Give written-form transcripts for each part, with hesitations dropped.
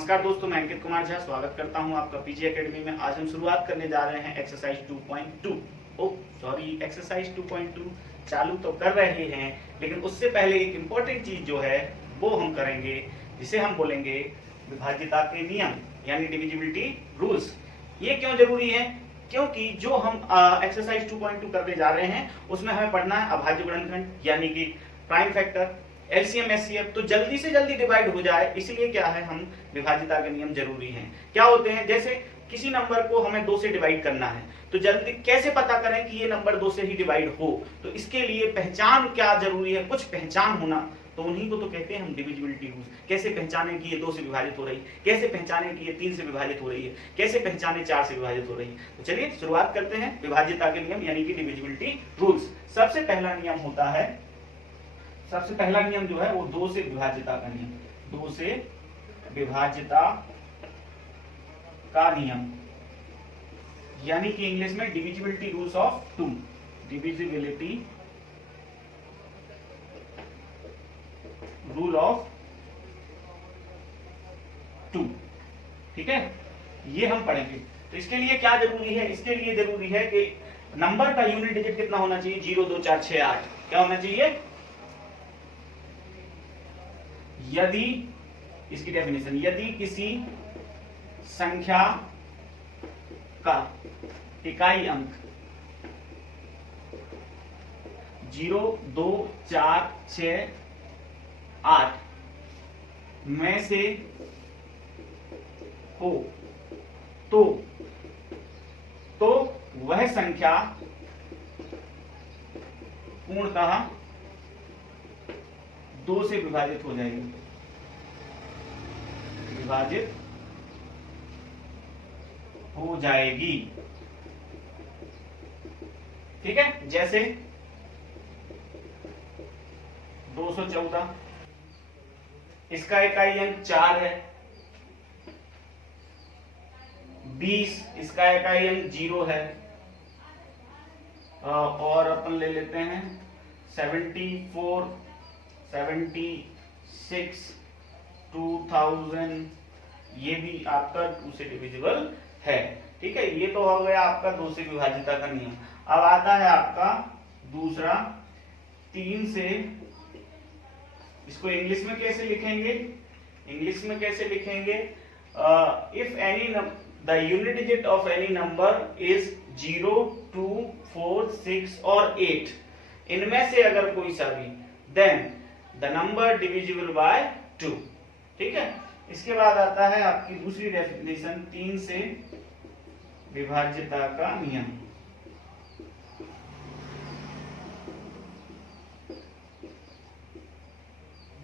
नमस्कार दोस्तों, मैं अंकित कुमार झा स्वागत करता हूं आपका पीजी एकेडमी में। आज हम शुरुआत करने जा रहे हैं एक्सरसाइज 2.2। एक्सरसाइज 2.2 चालू तो कर रहे हैं, लेकिन उससे पहले एक इम्पोर्टेंट चीज जो है वो हम करेंगे, जिसे हम बोलेंगे विभाज्यता के नियम यानी डिविजिबिलिटी रूल्स। ये क्यों जरूरी है? क्योंकि जो हम एक्सरसाइज 2.2 करने जा रहे हैं उसमें हमें पढ़ना है अभाज्य गुणनखंड यानी कि प्राइम फैक्टर, एलसीएम एचसीएफ, तो जल्दी से जल्दी डिवाइड हो जाए, इसलिए क्या है, हम विभाज्यता के नियम जरूरी हैं। क्या होते हैं? जैसे किसी नंबर को हमें 2 से डिवाइड करना है, तो जल्दी कैसे पता करें कि ये नंबर 2 से ही डिवाइड हो? तो इसके लिए पहचान क्या जरूरी है, कुछ पहचान होना, तो उन्हीं को तो कहते हैं हम डिविजिबिलिटी रूल्स। कैसे पहचाने कि ये 2 से विभाजित हो रही है, कैसे पहचाने कि ये 3 से विभाजित हो रही है, कैसे पहचाने 4 से विभाजित हो रही है। तो चलिए शुरुआत करते हैं विभाज्यता के नियम यानी कि डिविजिबिलिटी रूल्स। सबसे पहला नियम होता है, सबसे पहला नियम जो है वो 2 से विभाज्यता का नियम, 2 से विभाज्यता का नियम यानी कि इंग्लिश में divisibility rules of 2, divisibility rule of 2। ठीक है, ये हम पढ़ेंगे। तो इसके लिए क्या जरूरी है? इसके लिए जरूरी है कि नंबर का यूनिट डिजिट कितना होना चाहिए? 0 2 4 6 8। क्या होना चाहिए? यदि, इसकी डेफिनेशन, यदि किसी संख्या का इकाई अंक 0 2 4 6 8 में से हो तो वह संख्या पूर्णतः 2 से विभाजित हो जाएगी, विभाजित हो जाएगी। ठीक है, जैसे 214, इसका इकाई अंक 4 है। 20, इसका इकाई अंक 0 है। और अपन ले लेते हैं 74, 76, 2000, ये भी आपका 2 से डिविजिबल है। ठीक है, ये तो हो गया आपका 2 से विभाज्यता का नियम। अब आता है आपका दूसरा, 3 से, इसको इंग्लिश में कैसे लिखेंगे? इंग्लिश में कैसे लिखेंगे? If any the unit digit of any number is 0 2 4 6 और 8, इनमें से अगर कोई सा भी, then the number divisible by 2। ठीक है, इसके बाद आता है आपकी दूसरी डेफिनेशन, 3 से विभाज्यता का नियम।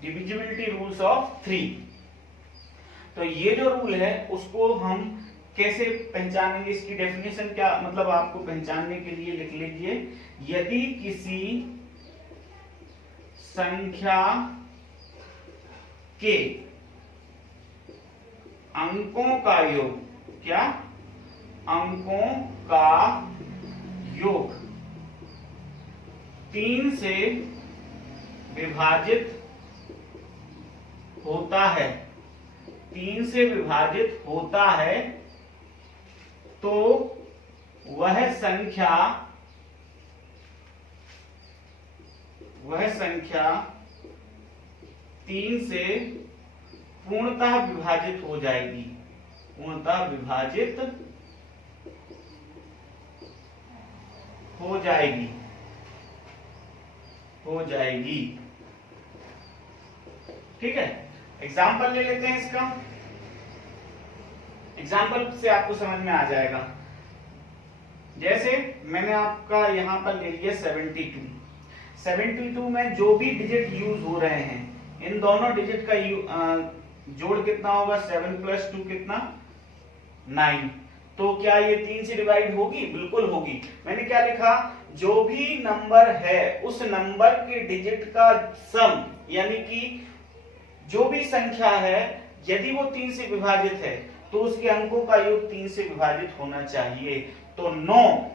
Divisibility rules of 3। तो ये जो रूल है उसको हम कैसे पहचानेंगे? इसकी डेफिनेशन क्या, मतलब आपको पहचानने के लिए लिख लीजिए, यदि किसी संख्या के अंकों का योग, क्या? अंकों का योग 3 से विभाजित होता है, 3 से विभाजित होता है, तो वह संख्या 3 से पूर्णतः विभाजित हो जाएगी, पूर्णतः विभाजित हो जाएगी, हो जाएगी। ठीक है, एग्जाम्पल ले लेते हैं इसका। एग्जाम्पल से आपको समझ में आ जाएगा। जैसे मैंने आपका यहां पर ले लिया 72 में जो भी डिजिट यूज हो रहे हैं, इन दोनों डिजिट का जोड़ कितना होगा? 7 + 2 कितना? 9। तो क्या ये 3 से डिवाइड होगी? बिल्कुल होगी। मैंने क्या लिखा? जो भी नंबर है उस नंबर के डिजिट का सम, यानी कि जो भी संख्या है यदि वो 3 से विभाजित है तो उसके अंकों का योग 3 से विभाजित होना चाहिए। तो 9,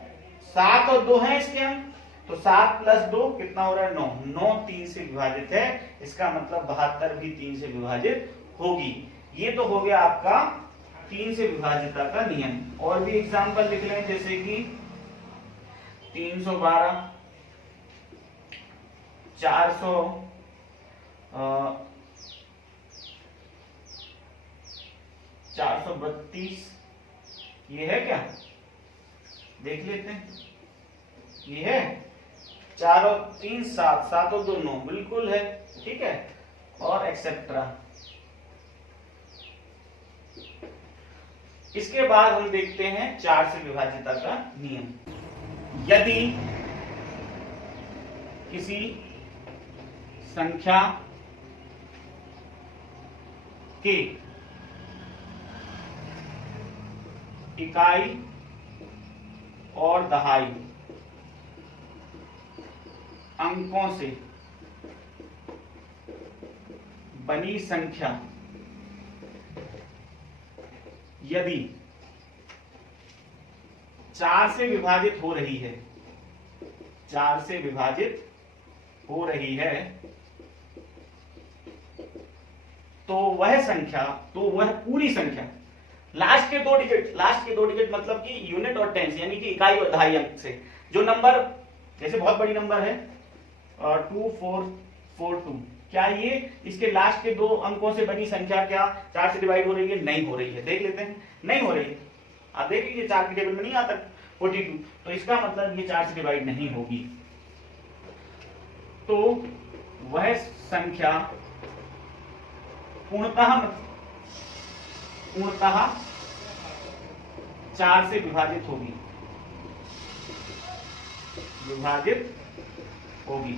7 और 2 है इसके अंक, तो 7 + 2 कितना हो रहा है? 9। 9 3 से विभाजित है, इसका मतलब 72 भी 3 से विभाजित होगी। ये तो हो गया आपका 3 से विभाज्यता का नियम। और भी एग्जांपल लिख लें, जैसे कि 312, 432, ये है क्या, देख लेते हैं। ये है 4 और 3 7, 7 और 2 9, बिल्कुल है, ठीक है। और एक्सेट्रा। इसके बाद हम देखते हैं 4 से विभाज्यता का नियम। यदि किसी संख्या के इकाई और दहाई अंकों से बनी संख्या यदि 4 से विभाजित हो रही है, 4 से विभाजित हो रही है, तो वह पूरी संख्या लास्ट के दो डिजिट मतलब कि यूनिट और टेंस यानी कि इकाई और दहाई अंक से जो नंबर, जैसे बहुत बड़ी नंबर है 2442, क्या ये इसके लास्ट के 2 अंकों से बनी संख्या क्या 4 से डिवाइड हो रही है? नहीं हो रही है। देख लेते हैं, नहीं हो रही है। आप देख लीजिए 4 के टेबल में नहीं आता 42, तो इसका मतलब ये 4 से डिवाइड नहीं होगी। तो वह संख्या पूर्णतः 4 से विभाजित होगी, होगी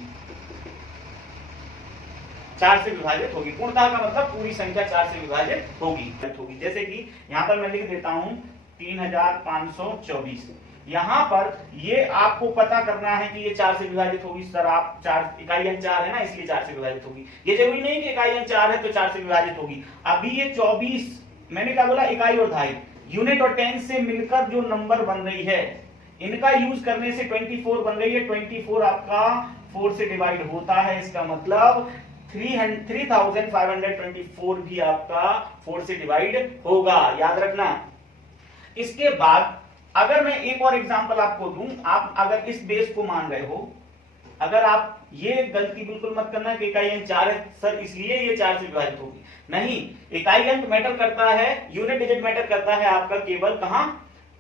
4 से विभाजित होगी। पूर्णतः का मतलब पूरी संख्या 4 से विभाजित होगी। जैसे कि यहां पर मैं लिख देता हूं 3524। यहां पर ये आपको पता करना है कि ये 4 से विभाजित होगी। सर आप 4 इकाई अंक 4 है ना, इसलिए 4 से विभाजित होगी। ये जरूरी नहीं कि इकाई अंक 4 है तो 4 से विभाजित होगी। अभी ये 24, मैंने क्या बोला, इकाई और दहाई, यूनिट और टेंस से मिलकर जो नंबर बन रही है, इनका यूज करने से 24 बन रही है। 24 आपका 4 से डिवाइड होता है, इसका मतलब 3524 भी आपका 4 से डिवाइड होगा, याद रखना। इसके बाद अगर मैं एक और एग्जांपल आपको दूं, आप अगर इस बेस को मान रहे हो, अगर आप ये गलती बिल्कुल मत करना कि इकाई अंक 4 है सर इसलिए ये 4 से विभाजित होगी, नहीं। इकाई अंक मैटर करता है, यूनिट डिजिट मैटर करता है आपका केवल कहां,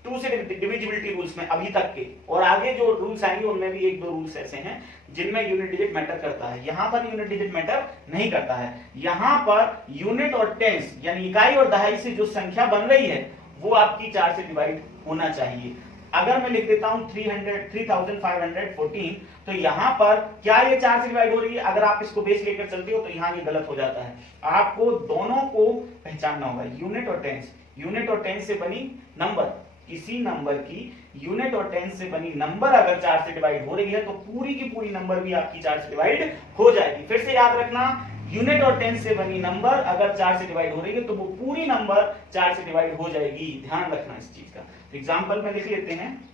2 से डिविजिबिलिटी रूल्स में अभी तक के, और आगे जो रूल्स आएंगे उनमें भी 1-2 रूल्स ऐसे हैं जिनमें यूनिट डिजिट मैटर करता है। यहां पर यूनिट डिजिट मैटर नहीं करता है। यहां पर यूनिट और टेंस यानी इकाई और दहाई से जो संख्या बन रही है वो आपकी 4 से डिवाइड होना चाहिए। अगर मैं लिख देता हूं 3514, तो यहां पर क्या ये 4 से डिवाइड हो रही है? अगर आप इसको बेस लेकर चलते हो तो यहां ये गलत हो जाता है। आपको दोनों को पहचानना होगा, यूनिट और टेंस। यूनिट और टेंस से बनी नंबर, किसी नंबर की यूनिट और टेंस से बनी नंबर अगर 4 से डिवाइड हो रही है तो पूरी की पूरी नंबर भी आपकी 4 से डिवाइड हो जाएगी। फिर से याद रखना, यूनिट और टेंस से बनी नंबर अगर 4 से डिवाइड हो रही है तो वो पूरी नंबर 4 से डिवाइड हो जाएगी। ध्यान रखना इस चीज का। तो एग्जांपल में लिख लेते हैं,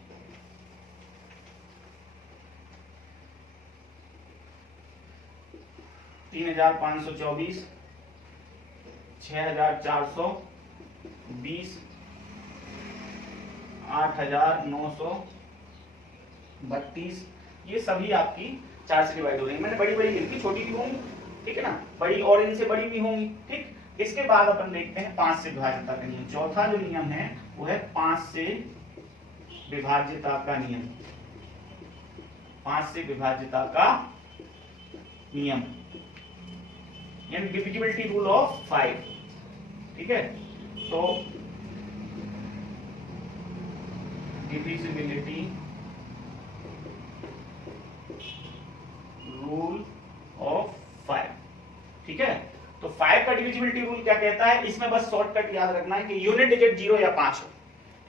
3524, 6420, 8932, ये सभी आपकी 4 से डिवाइड हो रही है। मैंने बड़ी बड़ी लिखी, छोटी भी होंगी, ठीक है ना, बड़ी और इनसे बड़ी भी होंगी, ठीक। इसके बाद अपन देखते हैं 5 से विभाज्यता का नियम। चौथा जो नियम है वो है 5 से विभाज्यता का नियम। 5 से विभाज्यता का नियम यानी डिविजिबिलिटी रूल ऑफ 5, ठीक है। तो डिविजिबिलिटी रूल ऑफ 5, ठीक है। तो 5 का डिविजिबिलिटी रूल क्या कहता है? इसमें बस शॉर्टकट याद रखना है कि यूनिट डिजिट 0 या 5 हो,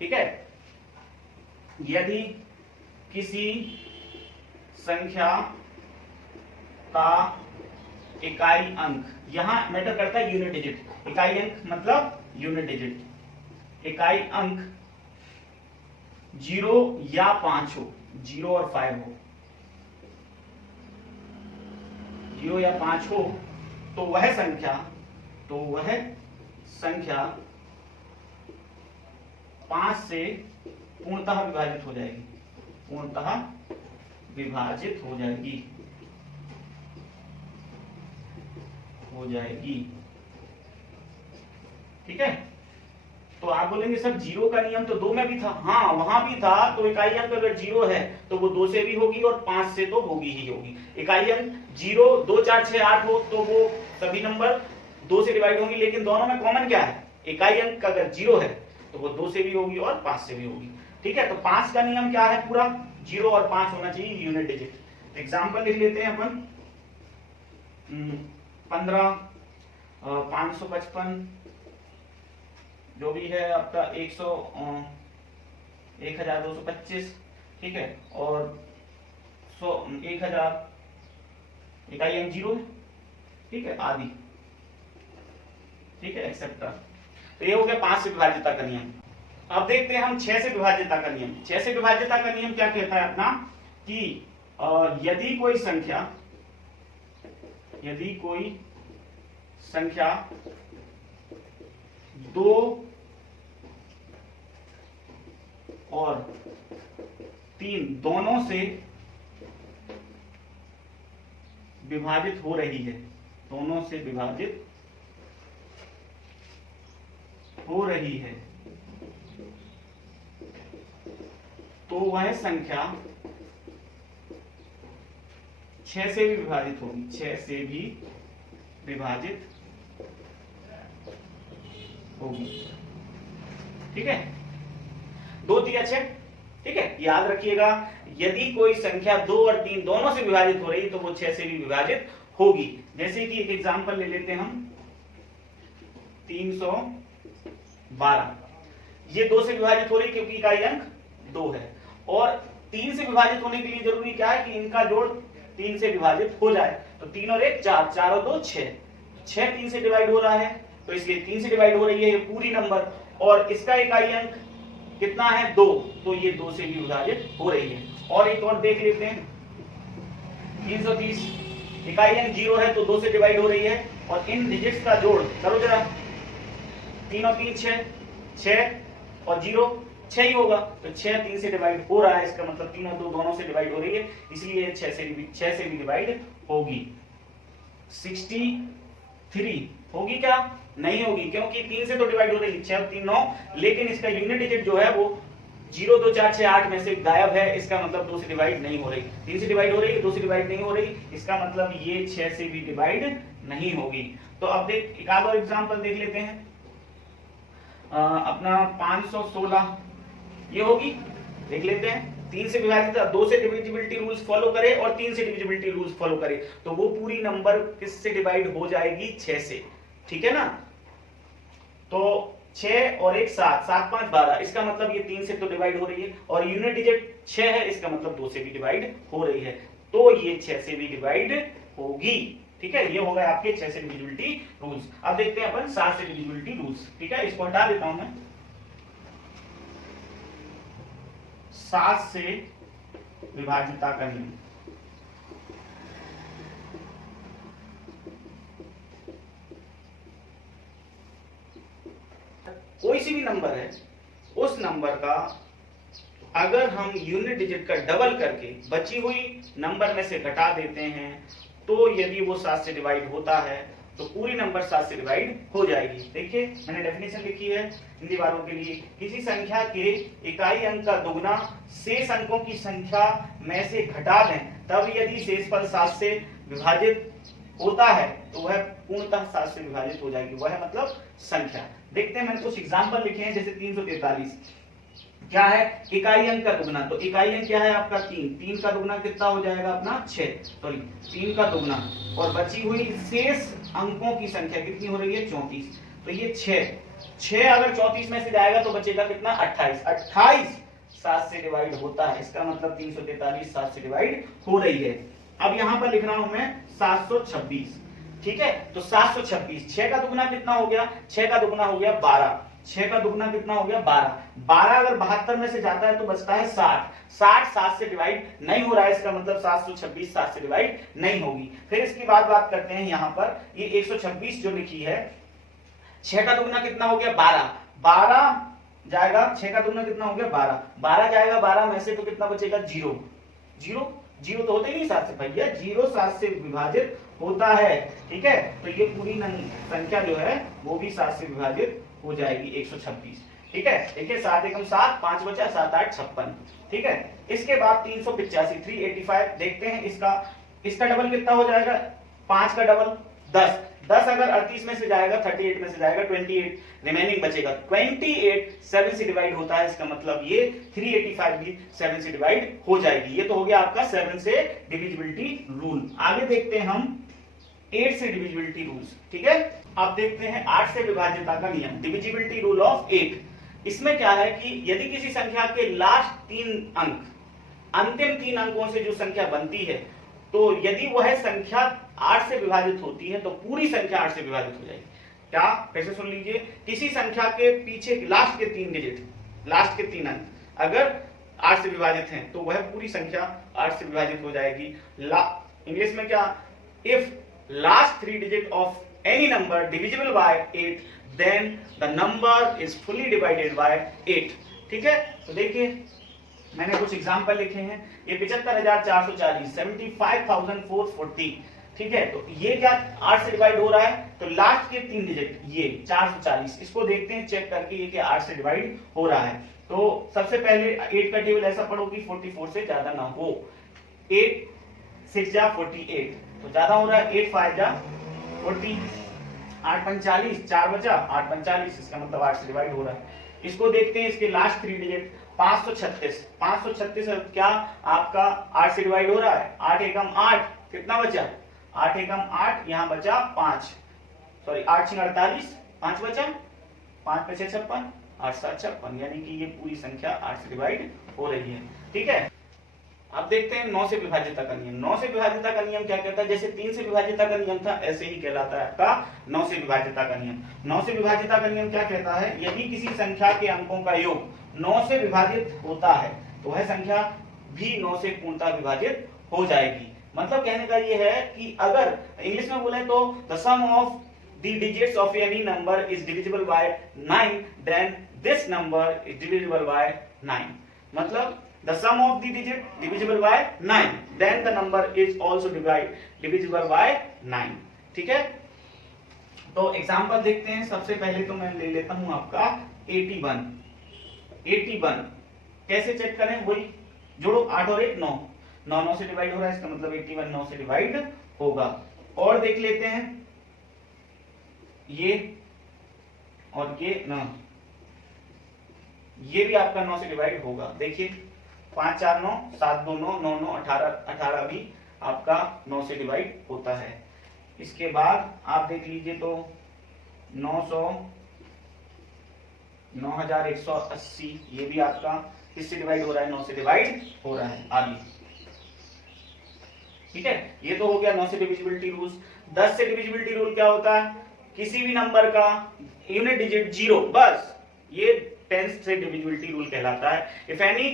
ठीक है। यदि किसी संख्या का इकाई अंक, यहां मैटर करता है यूनिट डिजिट, इकाई अंक मतलब यूनिट डिजिट, इकाई अंक 0 या 5 हो, 0 और 5 हो, 0 या 5 हो, तो वह संख्या 5 से पूर्णतः विभाजित हो जाएगी, पूर्णतः विभाजित हो जाएगी, ठीक है। तो आप बोलेंगे सर जीरो का नियम तो 2 में भी था। हाँ, वहां भी था। तो इकाई अंक अगर 0 है तो वो 2 से भी होगी और 5 से तो होगी ही होगी। इकाई अंक 0, 2, 4, 6, 8 हो तो वो सभी नंबर 2 से डिवाइड होंगी, लेकिन दोनों में कॉमन क्या है? इकाई अंक अगर 0 है तो वो 2 से भी होगी और 5 से भी होगी, ठीक है। तो 5 का नियम क्या है? पूरा 0 और 5 होना चाहिए यूनिट डिजिट। एग्जाम्पल लिख लेते हैं अपन। 15, 555, जो भी है आपका 1225, ठीक है, और 100, 1000, इकाई अंक 0 है, ठीक है, आदि, ठीक है, एक्सेट्रा। तो ये हो गया 5 से विभाज्यता का नियम। अब देखते हैं हम 6 से विभाज्यता का नियम। 6 से विभाज्यता का नियम क्या कहता है अपना कि यदि कोई संख्या 2 और 3 दोनों से विभाजित हो रही है, दोनों से विभाजित हो रही है, तो वह संख्या 6 से भी विभाजित होगी, 6 से भी विभाजित होगी, ठीक है। 2 3 6, ठीक है, याद रखिएगा। यदि कोई संख्या 2 और 3 दोनों से विभाजित हो रही है तो वो 6 से भी विभाजित होगी। जैसे कि एक एग्जांपल ले लेते हैं हम, 312, ये 2 से विभाजित हो रही है क्योंकि इकाई अंक 2 है, और 3 से विभाजित होने के लिए जरूरी क्या है कि इनका जोड़ 3 से विभाजित हो जाए। तो 3 और 1 4, 4 और 2 6, 6 3 से डिवाइड हो रहा है तो इसलिए 3 से डिवाइड हो रही है ये पूरी नंबर, और इसका इकाई अंक कितना है? 2, तो ये 2 से भी विभाजित हो रही है। और एक और देख लेते हैं, 330, इकाई अंक 0 है तो 2 से डिवाइड हो रही है, और इन डिजिट्स का जोड़ करो जरा, 3 और 3 6, 6 और 0 6 ही होगा, तो 6 3 से डिवाइड हो रहा है, इसका मतलब 3 और 2 दोनों से डिवाइड हो रही है, इसलिए 6 से भी डिवाइड होगी। 63 होगी क्या? नहीं होगी, क्योंकि 3 से तो डिवाइड हो रही है, 6 और 3 9, लेकिन इसका यूनिट डिजिट जो है वो 0 2 4 6 8 में से गायब है, इसका मतलब 2 से डिवाइड नहीं हो रही। 3 से डिवाइड हो रही है, 2 से डिवाइड नहीं हो रही, इसका मतलब ये 6 से भी डिवाइड नहीं होगी। तो अब देख एक आध और एग्जांपल देख लेते हैं। अपना 516 ये होगी, देख लेते हैं। 3 से विभाजित, 2 से डिविजिबिलिटी रूल्स फॉलो करे और 3 से डिविजिबिलिटी रूल्स फॉलो करे तो वो पूरी नंबर किससे डिवाइड हो जाएगी? 6 से, ठीक है ना। तो 6 और 1 7, 7 5 12, इसका मतलब ये 3 से तो डिवाइड हो रही है, और यूनिट डिजिट 6 है, इसका मतलब 2 से भी डिवाइड हो रही है, तो ये 6 से भी डिवाइड होगी, ठीक है। ये हो गए आपके 6 से डिविजिबिलिटी रूल्स। अब देखते हैं अपन 7 से डिविजिबिलिटी रूल्स, ठीक है, इसको हटा देता हूं मैं। 7 से विभाज्यता का नियम। कोई सी भी नंबर है, उस नंबर का अगर हम यूनिट डिजिट का डबल करके बची हुई नंबर में से घटा देते हैं, तो यदि वो 7 से डिवाइड होता है तो पूरी नंबर 7 से डिवाइड हो जाएगी। देखिए मैंने डेफिनेशन लिखी है हिंदी वालों के लिए, किसी संख्या के इकाई अंक का दुगना शेष अंकों की संख्या में से घटा दें, तब यदि शेषफल 7 से विभाजित होता है तो वह पूर्णतः 7 से विभाजित हो जाएगी, वह मतलब संख्या। देखते हैं, मैंने कुछ एग्जाम्पल लिखे हैं, जैसे 343 क्या है? इकाई अंक का दुगना, तो इकाई अंक क्या है आपका 3, 3 का दुगना कितना हो जाएगा अपना 6, सॉरी 3 का दुगना, और बची हुई शेष अंकों की संख्या कितनी हो रही है 34, तो ये 6 अगर 34 में से जाएगा तो बचेगा कितना 28 7 से डिवाइड होता है, इसका मतलब 343 7 से डिवाइड हो रही है। अब यहाँ पर लिख रहा हूं मैं 726, ठीक है, तो 726, 6 का दुगना कितना हो गया? 6 का दुगना हो गया 12, 6 का दुगना कितना हो गया 12, 12 अगर 72 में से जाता है तो बचता है 60, 7 से डिवाइड नहीं हो रहा है, इसका मतलब 726 7 से डिवाइड नहीं होगी। फिर इसकी बात करते हैं यहाँ पर, ये 126 जो लिखी है, 6 का दुगना कितना हो गया 12, 12 जाएगा, 6 का दुगना कितना हो गया 12, 12 जाएगा 12 में से तो कितना बचेगा 0, 0 0 तो होता ही नहीं 7 से भैया, 0 7 से विभाजित होता है, ठीक है। तो ये पूरी संख्या जो है वो भी 7 से विभाजित हो जाएगी 126, ठीक है। देखिए 7 एकम 7, 5 बचा, 7 8 56, ठीक है। इसके बाद 385 385 देखते हैं, इसका डबल कितना हो जाएगा, 5 का डबल 10, 10 अगर 38 में से जाएगा 38 में से जाएगा 28, रिमेनिंग बचेगा 28, 7 से डिवाइड होता है, इसका मतलब ये 385 भी 7 से डिवाइड हो जाएगी। ये तो हो गया आपका 7 से डिविजिबिलिटी रूल। आगे देखते हैं हम 8 से डिविजिबिलिटी रूल्स, ठीक है। आप देखते हैं 8 से विभाज्यता का नियम, डिविजिबिलिटी रूल ऑफ 8। इसमें क्या है कि यदि किसी संख्या के लास्ट 3 अंक, अंतिम 3 अंकों से जो संख्या बनती है, तो यदि वह संख्या 8 से विभाजित होती है तो पूरी संख्या 8 से विभाजित हो जाएगी। क्या, कैसे सुन लीजिए, किसी संख्या के पीछे लास्ट के 3 डिजिट, लास्ट के 3 अंक अगर 8 से विभाजित हैं तो वह पूरी संख्या 8 से विभाजित हो जाएगी। इंग्लिश में क्या, if last 3 digit of any number divisible by 8 then the number is fully divided by 8, ठीक है। तो देखिए मैंने कुछ एग्जांपल लिखे हैं, ये 75,440, 75,440, ठीक है। तो ये क्या 8 से डिवाइड हो रहा है, तो लास्ट के 3 डिजिट ये 440, इसको देखते हैं चेक करके ये क्या 8 से डिवाइड हो रहा है। तो सबसे पहले 8 का टेबल ऐसा पढ़ो कि 44 से ज्यादा ना हो, 8 6 जा 48 तो ज्यादा हो रहा है, 8 5 जा 40, 8 45, 4 बचा 8 45, इसका मतलब 8 से डिवाइड हो रहा है। इसको देखते हैं इसके लास्ट 3 डिजिट 536, 536 क्या आपका 8 से डिवाइड हो रहा है, 8 एकम 8 कितना बचा, 8 एकम 8 यहां बचा 5, सॉरी 8 6 48, 5 बचा, 5 5 56, 8 7 56, यानी कि ये पूरी संख्या 8 से डिवाइड हो रही है, ठीक है। अब देखते हैं 9 से विभाज्यता का नियम। 9 से विभाज्यता का नियम क्या कहता है, जैसे 3 से विभाज्यता का नियम था ऐसे ही कहलाता है आपका 9 से विभाज्यता का नियम। 9 से विभाज्यता का नियम क्या कहता है, यदि किसी संख्या के अंकों का योग 9 से विभाजित होता है तो वह संख्या भी 9 से पूर्णतः विभाजित हो जाएगी। मतलब कहने का ये है कि अगर इंग्लिश में बोले तो the sum of the digits of any number is divisible by 9 then this number is divisible by 9, मतलब the sum of the digit divisible by 9 then the number is also divisible by 9, ठीक है। तो example देखते हैं, सबसे पहले तो मैं ले लेता हूं आपका 81, 81 कैसे चेक करें, वही जोड़ो 8 और 1 9, 9 9 से डिवाइड हो रहा है, इसका मतलब 81 9 से डिवाइड होगा। और देख लेते हैं ये और ये ना, ये भी आपका 9 से डिवाइड होगा। देखिए 5 4 9 7 2 9 9 9 18 18 भी आपका 9 से डिवाइड होता है। इसके बाद आप देख लीजिए तो 900 9180 ये भी आपका किससे डिवाइड हो रहा है, 9 से डिवाइड हो रहा है आगे, ठीक है। ये तो हो गया 9 से डिविजिबिलिटी रूल्स। 10 से डिविजिबिलिटी रूल क्या होता है, किसी भी नंबर का यूनिट डिजिट 0, बस ये 10 से डिविजिबिलिटी रूल कहलाता है। If any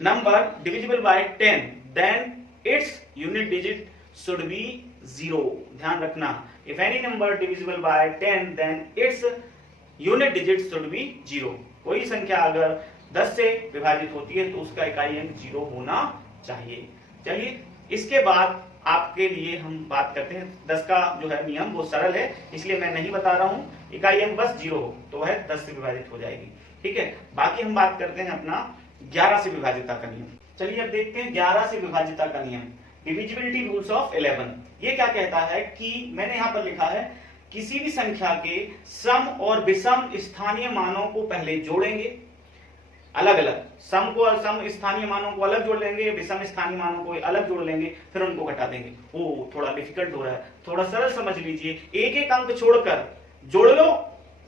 number divisible by 10 then its unit digit should be 0, ध्यान रखना, if any number divisible by 10 then its unit digit should be 0। कोई संख्या अगर 10 से विभाजित होती है तो उसका इकाई अंक 0 होना चाहिए। चलिए इसके बाद आपके लिए हम बात करते हैं 10 का जो है नियम वो सरल है, इसलिए मैं नहीं बता रहा हूं, इकाई अंक बस 0 हो तो वह 10 से विभाजित हो जाएगी, ठीक है। बाकी हम बात करते हैं अपना 11 से विभाज्यता का नियम। चलिए अब देखते हैं 11 से विभाज्यता का नियम, डिविजिबिलिटी रूल्स ऑफ 11। ये क्या कहता है कि मैंने यहां पर लिखा है किसी भी संख्या के सम और विषम स्थानीय मानों को पहले जोड़ेंगे, अलग अलग, सम को और सम स्थानीय मानों को अलग जोड़ लेंगे, विषम स्थानीय मानों को अलग जोड़ लेंगे, फिर उनको घटा देंगे। ओ थोड़ा डिफिकल्ट हो रहा है, थोड़ा सरल समझ लीजिए, एक एक अंक छोड़कर जोड़ लो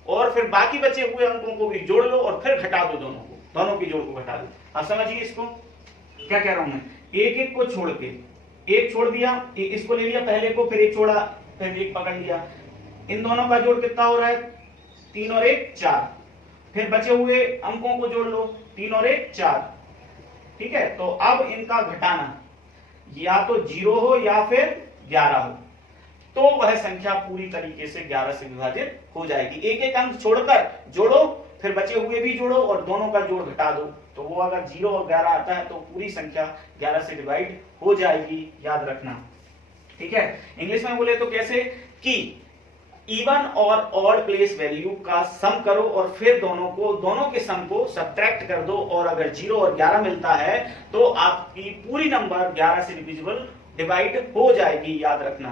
और फिर बाकी बचे हुए अंकों को भी जोड़ लो और फिर घटा दो, दोनों को, दोनों की जोड़ को घटा दो। अब समझिए इसको क्या कह रहा हूं मैं, एक एक को छोड़ के, एक छोड़ दिया, इसको ले लिया पहले को, फिर एक छोड़ा, फिर एक पकड़ लिया, इन दोनों का जोड़ कितना हो रहा है 3 और 1 4, फिर बचे हुए अंकों को जोड़ लो 3 और 1 4, ठीक है। तो अब इनका घटाना या तो 0 हो या फिर 11 हो, तो वह संख्या पूरी तरीके से 11 से विभाजित हो जाएगी। एक एक अंक छोड़कर जोड़ो, फिर बचे हुए भी जोड़ो और दोनों का जोड़ घटा दो, तो वो अगर 0 और 11 आता है तो पूरी संख्या 11 से डिवाइड हो जाएगी, याद रखना। ठीक है, इंग्लिश में बोले तो कैसे कि इवन और ऑड प्लेस वैल्यू का सम करो और फिर दोनों के सम को सब्ट्रैक्ट कर दो, और अगर 0 और 11 मिलता है तो आपकी पूरी नंबर 11 से डिवाइड हो जाएगी, याद रखना।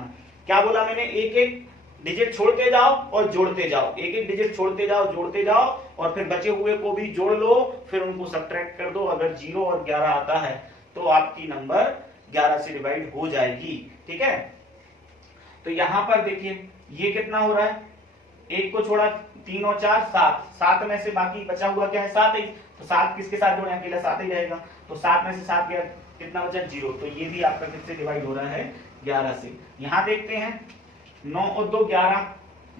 क्या बोला मैंने, एक एक डिजिट छोड़ते जाओ और जोड़ते जाओ, एक एक डिजिट छोड़ते जाओ जोड़ते जाओ और फिर बचे हुए को भी जोड़ लो, फिर उनको सब्ट्रैक्ट कर दो। अगर 0 और 11 आता है तो आपकी नंबर 11 से डिवाइड हो जाएगी। ठीक है, तो यहां पर देखिए ये कितना हो रहा है, एक को छोड़ा 3 और 4 7, 7 में से बाकी बचा हुआ क्या है 7 ही, तो 7 किसके साथ जोड़े, अकेला 7 ही रहेगा, तो 7 में से 7 गया, कितना बचा 0, तो ये भी आपका किससे डिवाइड हो रहा है 11 से। यहां देखते हैं 9 और 2 11,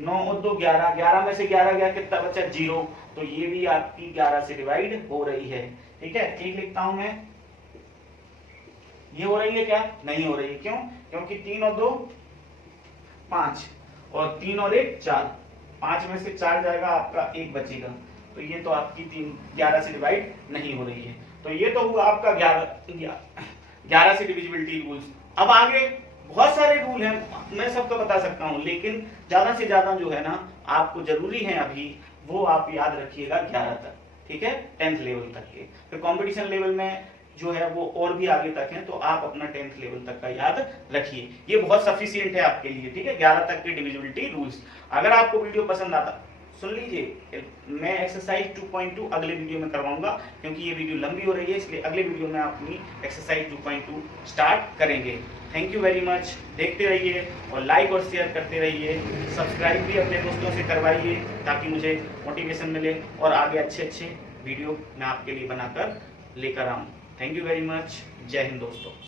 9 और 2 11, 11 में से 11 गया, कितना बचा 0, तो ये भी आपकी 11 से डिवाइड हो रही है। ठीक है, एक लिखता हूं मैं, ये हो रही है क्या, नहीं हो रही है, क्यों, क्योंकि 3 और 2 5 और 3 और 1 4, 5 में से 4 जाएगा, आपका 1 बचेगा, तो ये तो आपकी 11 से डिवाइड नहीं हो रही है। तो ये तो हुआ आपका 11 से डिविजिबिलिटी रूल्स। अब आगे बहुत सारे रूल हैं, मैं सबको बता सकता हूं, लेकिन ज्यादा से ज्यादा जो है ना आपको जरूरी है अभी, वो आप याद रखिएगा 11 तक। ठीक है, 10th लेवल तक के, फिर कंपटीशन लेवल में जो है वो और भी आगे तक है, तो आप अपना 10th लेवल तक का याद रखिए, ये बहुत सफिशिएंट है आपके लिए। ठीक है, 11 तक के डिविजिबिलिटी रूल्स। अगर आपको वीडियो पसंद आता, सुन लीजिए, मैं एक्सरसाइज 2.2 अगले वीडियो में करवाऊंगा, क्योंकि ये वीडियो लंबी हो रही है, इसलिए अगले वीडियो में अपनी एक्सरसाइज 2.2 स्टार्ट करेंगे। थैंक यू वेरी मच, देखते रहिए और लाइक और शेयर करते रहिए, सब्सक्राइब भी अपने दोस्तों से करवाइए ताकि मुझे मोटिवेशन मिले और आगे अच्छे अच्छे वीडियो मैं आपके लिए बनाकर लेकर आऊँ। थैंक यू वेरी मच, जय हिंद दोस्तों।